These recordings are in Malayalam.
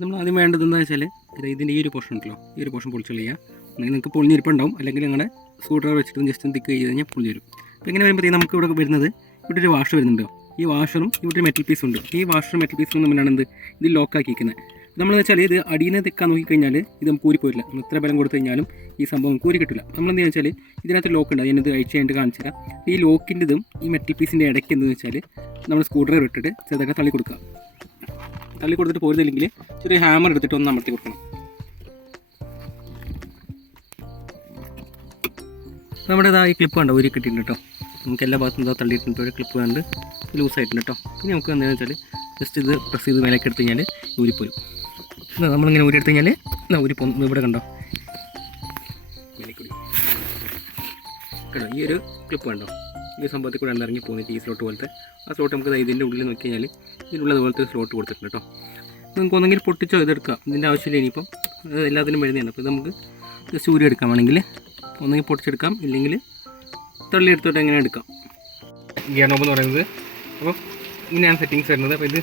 നമ്മൾ ആദ്യം വേണ്ടത് എന്താണെന്ന് വെച്ചാൽ ഇതിൻ്റെ ഈ ഒരു പോർഷൻ ഉണ്ടല്ലോ, ഈ ഒരു പോർഷൻ പൊളിച്ച് കളയുക. അല്ലെങ്കിൽ നിങ്ങൾക്ക് പൊളിഞ്ഞിരിപ്പുണ്ടാവും, അല്ലെങ്കിൽ നിങ്ങളുടെ സ്ക്രൂ ഡ്രൈവർ വെച്ചിട്ട് ജസ്റ്റ് തിക്ക് ചെയ്ത് കഴിഞ്ഞാൽ പൊളിഞ്ഞ് വരും. അപ്പോൾ ഇങ്ങനെ വരുമ്പോഴത്തേക്കും നമുക്ക് ഇവിടെ വരുന്നത് ഇവിടെ ഒരു വാഷർ വരുന്നുണ്ടോ, ഈ വാഷറും ഇവിടെ ഒരു മെറ്റൽ പീസും ഉണ്ട്. ഈ വാഷറും മെറ്റൽ പീസും തമ്മിലാണ് എന്ത് ഇത് ലോക്കാക്കിയിരിക്കുന്നത്. നമ്മളെന്ന് വെച്ചാൽ ഇത് അടിയിൽ നിന്ന് തെക്കാൻ നോക്കിക്കഴിഞ്ഞാൽ ഇത് നമുക്ക് ഊരി പോരില്ല. നമ്മൾ എത്ര ബലം കൊടുത്തു കഴിഞ്ഞാലും ഈ സംഭവം ഊരി കിട്ടില്ല. നമ്മളെന്താ വെച്ചാൽ ഇതിനകത്ത് ലോക്ക് ഉണ്ട്, അതിനത് അഴിച്ച് കഴിഞ്ഞിട്ട് കാണിച്ചു തരാം. ഈ ലോക്കിൻ്റെതും ഈ മെറ്റൽ പീസിൻ്റെ ഇടയ്ക്ക് എന്താണെന്ന് വെച്ചാൽ നമ്മൾ സ്ക്രൂ ഡ്രൈവർ ഇട്ടിട്ട് ചെറുതൊക്കെ തള്ളി കൊടുക്കുക. തള്ളി കൊടുത്തിട്ട് പോരുന്നില്ലെങ്കിൽ ചെറിയ ഹാമർ എടുത്തിട്ട് ഒന്ന് അമർത്തി കൊടുക്കണം. നമ്മുടെ ഈ ക്ലിപ്പ് കണ്ടോ ഊരി കിട്ടിയിട്ടുണ്ട് കേട്ടോ. നമുക്ക് എല്ലാ ഭാഗത്തും എന്താ തള്ളിയിട്ടുണ്ട്, ഒരു ക്ലിപ്പ് കണ്ട് ലൂസായിട്ടുണ്ട് കേട്ടോ. പിന്നെ നമുക്ക് എന്താണെന്ന് വെച്ചാൽ ജസ്റ്റ് ഇത് പ്രസ് ചെയ്ത് മേലേക്ക് എടുത്ത് കഴിഞ്ഞാൽ ഊരിപ്പോരും. നമ്മളിങ്ങനെ ഊരി എടുത്ത് കഴിഞ്ഞാൽ ഊരിപ്പോ ഇവിടെ കണ്ടോ മേലേക്കൂടി കേട്ടോ. ഈ ഒരു ക്ലിപ്പ് കണ്ടോ, ഈ സംഭവത്തിൽ കൂടെ ഇറങ്ങി പോകുന്നിട്ട് ഈ സ്ലോട്ട് പോലത്തെ ആ സ്ലോട്ട് നമുക്ക് ഇതിൻ്റെ ഉള്ളിൽ നോക്കി കഴിഞ്ഞാൽ ഇതിനുള്ള അതുപോലത്തെ സ്ലോട്ട് കൊടുത്തിട്ടുണ്ട് കേട്ടോ. നിങ്ങൾക്ക് ഒന്നെങ്കിൽ പൊട്ടിച്ചോ ഇതെടുക്കാം, ഇതിൻ്റെ ആവശ്യമില്ല. ഇനിയിപ്പം എല്ലാത്തിനും വരുന്നതാണ്. അപ്പോൾ ഇത് നമുക്ക് ജസ്റ്റ് ഊരി എടുക്കാം. വേണമെങ്കിൽ ഒന്നെങ്കിൽ പൊട്ടിച്ചെടുക്കാം, ഇല്ലെങ്കിൽ തള്ളിയെടുത്തോട്ട് എങ്ങനെ എടുക്കാം. ഗിയർ നോബ് എന്ന് പറയുന്നത് അപ്പോൾ ഇങ്ങനെയാണ് സെറ്റിങ്സ് വരുന്നത്. അപ്പോൾ ഇത്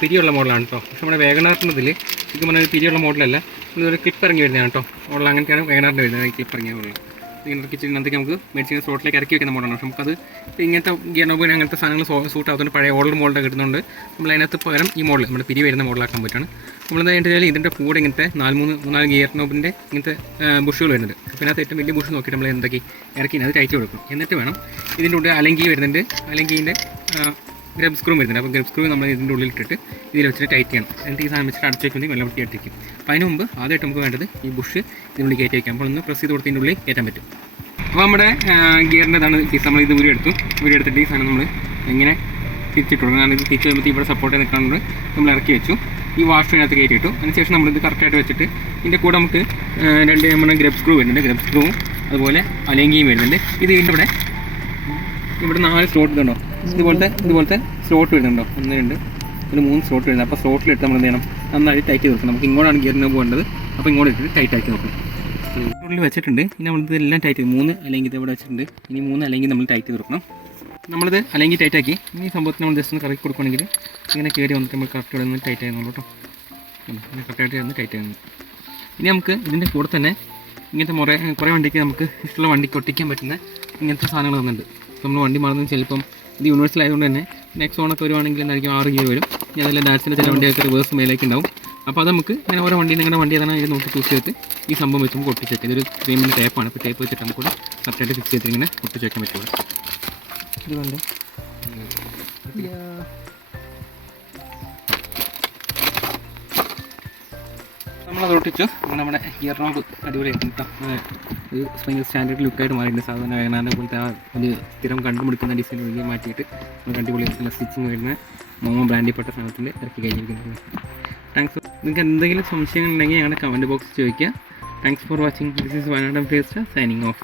പിരിയുള്ള മോഡലാണ് കേട്ടോ. പക്ഷേ നമ്മുടെ വേഗനാറിനതിൽ ഇത് പറഞ്ഞാൽ പിരിയുള്ള മോഡലല്ല, ഇതൊരു ക്ലിപ്പ് ഇറങ്ങി വരുന്നതാണ് കേട്ടോ. മോഡൽ അങ്ങനത്തെയാണ് വേഗനാറിൻ്റെ വരുന്നത്, ക്ലിപ്പ് ഇറങ്ങിയ മോഡൽ. ഇങ്ങനെ കിച്ചണിനകത്തേക്ക് നമുക്ക് മേടിച്ച് സ്ലോട്ടിലേക്ക് ഇറക്കി വെക്കുന്ന മോഡലാണ്. പക്ഷേ നമുക്കത് ഇങ്ങനത്തെ ഗിയർ നോബിന് അങ്ങനത്തെ സാധനങ്ങൾ സൂട്ട് ആവുന്നതുകൊണ്ട് പഴയ ഓൾഡ് മോഡൽ കിട്ടുന്നുണ്ട്. നമ്മൾ അതിനകത്ത് പകരം ഈ മോഡൽ നമ്മുടെ പിരി വരുന്ന മോഡലാക്കാൻ പറ്റുകയാണ്. നമ്മളെന്താ കഴിഞ്ഞാൽ ഇതിൻ്റെ കൂടെ ഇങ്ങനത്തെ മൂന്നാല് ഗിയർ നോബിൻ്റെ ഇങ്ങനത്തെ ബുഷുകൾ വരുന്നുണ്ട്. അപ്പോൾ ഇതിനകത്ത് ഏറ്റവും വലിയ ബുഷ് നോക്കിയിട്ട് നമ്മൾ എന്തൊക്കെ ഇറക്കി അത് ടൈറ്റ് കൊടുക്കും. എന്നിട്ട് വേണം ഇതിൻ്റെ ഉള്ളിൽ അലങ്കി വരുന്നുണ്ട്, അലങ്കീൻ്റെ ഗ്രബ് സ്ക്രൂ വരുന്നുണ്ട്. അപ്പോൾ ഗ്രബ് സ്ക്രൂ നമ്മൾ ഇതിൻ്റെ ഉള്ളിൽ ഇട്ടിട്ട് ഇതിൽ വെച്ചിട്ട് ടൈറ്റ് ചെയ്യണം. എന്നിട്ട് ഈ സാധനം വെച്ചിട്ട് അടച്ച് വെക്കുമ്പോൾ വെള്ളം വൃത്തി എടുത്തിരിക്കും. അപ്പോൾ അതിന് മുമ്പ് ആദ്യമായിട്ട് നമുക്ക് വേണ്ടത് ഈ ബുഷ് ഇതിനുള്ളിൽ കയറ്റി വയ്ക്കാം. അപ്പോൾ ഒന്ന് പ്രസ് ചെയ്ത് കൊടുത്തതിൻ്റെ ഉള്ളിൽ കയറ്റാൻ പറ്റും. അപ്പോൾ നമ്മുടെ ഗിയറിൻ്റെതാണ് പീസ്. നമ്മൾ ഇത് ഊരി എടുത്തിട്ട് ഈ സാധനം നമ്മൾ ഇങ്ങനെ തിരിച്ചിട്ട് കൊടുക്കണം. കാരണം ഇത് തിരിച്ച് വരുമ്പോൾ ഇവിടെ സപ്പോർട്ട് ചെയ്ത് നിൽക്കാണ്ട് നമ്മൾ ഇറക്കി വെച്ചു. ഈ വാഷിനകത്ത് കയറ്റി ഇട്ടു. അതിനുശേഷം നമ്മളിത് കറക്റ്റായിട്ട് വെച്ചിട്ട് ഇതിൻ്റെ കൂടെ നമുക്ക് രണ്ട് നമ്മുടെ ഗ്രബ് സ്ക്രൂ വരുന്നുണ്ട്. ഗ്രബ് സ്ക്രൂവും അതുപോലെ അലങ്കിയും വരുന്നുണ്ട്. ഇത് ഇതിൻ്റെ ഇവിടെ 4 സ്ലോട്ട് ഇതുണ്ടോ, ഇതുപോലത്തെ സ്ലോട്ട് വരുന്നുണ്ടോ, 1 2 ഒരു 3 സ്ലോട്ട് വരുന്നത്. അപ്പോൾ സ്ലോട്ടിലിട്ട് നമ്മൾ എന്ത് ചെയ്യണം, നന്നായി ടൈറ്റ് ചെയ്ത് വെക്കണം. നമുക്ക് ഇങ്ങോട്ടാണ് ഗിയറിന് പോകേണ്ടത്. അപ്പോൾ ഇങ്ങോട്ട് ഇട്ടിട്ട് ടൈറ്റ് ആക്കി നോക്കണം. ഉള്ളിൽ വെച്ചിട്ടുണ്ട്. ഇനി നമ്മളിതെല്ലാം ടൈറ്റ് ചെയ്ത് 3 അല്ലെങ്കിൽ ഇവിടെ വെച്ചിട്ടുണ്ട്. ഇനി 3 അല്ലെങ്കിൽ നമ്മൾ ടൈറ്റ് ചെയ്ത് കൊടുക്കണം. നമ്മളിത് അല്ലെങ്കിൽ ടൈറ്റാക്കി ഈ സംഭവത്തിന് നമ്മൾ ജസ്റ്റ് ഒന്ന് കറക്കി കൊടുക്കുകയാണെങ്കിൽ ഇങ്ങനെ കയറി വന്നിട്ട് നമ്മൾ കറക്റ്റ് ഇവിടെ നിന്ന് ടൈറ്റ് ആയിരുന്നു കേട്ടോ. ഇങ്ങനെ കറക്റ്റായിട്ട് വന്ന് ടൈറ്റ് ആയിരുന്നു. ഇനി നമുക്ക് ഇതിൻ്റെ കൂടെ തന്നെ ഇങ്ങനത്തെ കുറേ വണ്ടിക്ക് നമുക്ക് ഇഷ്ടമുള്ള വണ്ടിക്ക് ഒട്ടിക്കാൻ പറ്റുന്ന ഇങ്ങനത്തെ സാധനങ്ങൾ വന്നിട്ടുണ്ട്. നമ്മൾ വണ്ടി മാറുന്നത് ചിലപ്പം ഇത് യൂണിവേഴ്സൽ ആയതുകൊണ്ട് തന്നെ നെക്സ്റ്റ് ഓണൊക്കെ വരുവാണെങ്കിൽ എന്തായിരിക്കും 6 ഗിയർ വരും. ഇനി അതെല്ലാം ഡാൻസിൻ്റെ ചില വണ്ടിയൊക്കെ റിവേഴ്സ് മേലേക്ക് ഉണ്ടാവും. അപ്പോൾ അത് നമുക്ക് ഇങ്ങനെ ഓരോ വണ്ടി നിങ്ങളുടെ വണ്ടി ഏതാണ് ഇത് നോക്കി ചൂസ് ചെയ്തിട്ട് ഈ സംഭവം വെച്ച് നമുക്ക് ഒട്ടിച്ച് വെക്കാം. ഇതൊരു ക്രീമിൻ്റെ ടേപ്പാണ്. അപ്പോൾ ടേപ്പ് വെച്ചിട്ട് നമുക്ക് കറക്റ്റായിട്ട് ഫിക്സ് ചെയ്തിട്ട് ഇങ്ങനെ ഒട്ടിച്ച് വെക്കാൻ പറ്റുള്ളൂ. ഇതുകൊണ്ട് നമ്മളത് ഒട്ടിച്ചു. അങ്ങനെ നമ്മുടെ ഗിയർ നോബ് അടിപൊളിയായിട്ട് കിട്ടാം. ഇത് ഭയങ്കര സ്റ്റാൻഡേർഡ് ലുക്കായിട്ട് മാറിയിട്ടുണ്ട്. സാധാരണ വേഗനാറിനെ പോലത്തെ ആ ഒരു സ്ഥിരം കണ്ടുപിടിക്കുന്ന ഡിസൈൻ വലിയ മാറ്റിയിട്ട് നമുക്ക് അടിപൊളിയായിട്ടുള്ള സ്റ്റിച്ചിങ് വരുന്ന മോമോ ബ്രാൻഡിൽപ്പെട്ട സാധനത്തിൽ ഇറക്കി കഴിഞ്ഞിരിക്കുന്നത്. താങ്ക്സ്. നിങ്ങൾക്ക് എന്തെങ്കിലും സംശയങ്ങൾ ഉണ്ടെങ്കിൽ ഞങ്ങളുടെ കമൻറ്റ് ബോക്സിൽ ചോദിക്കുക. Thanks for watching. This is വയനാടൻ ഫേസ്റ്റ് സൈനിങ് ഓഫ്.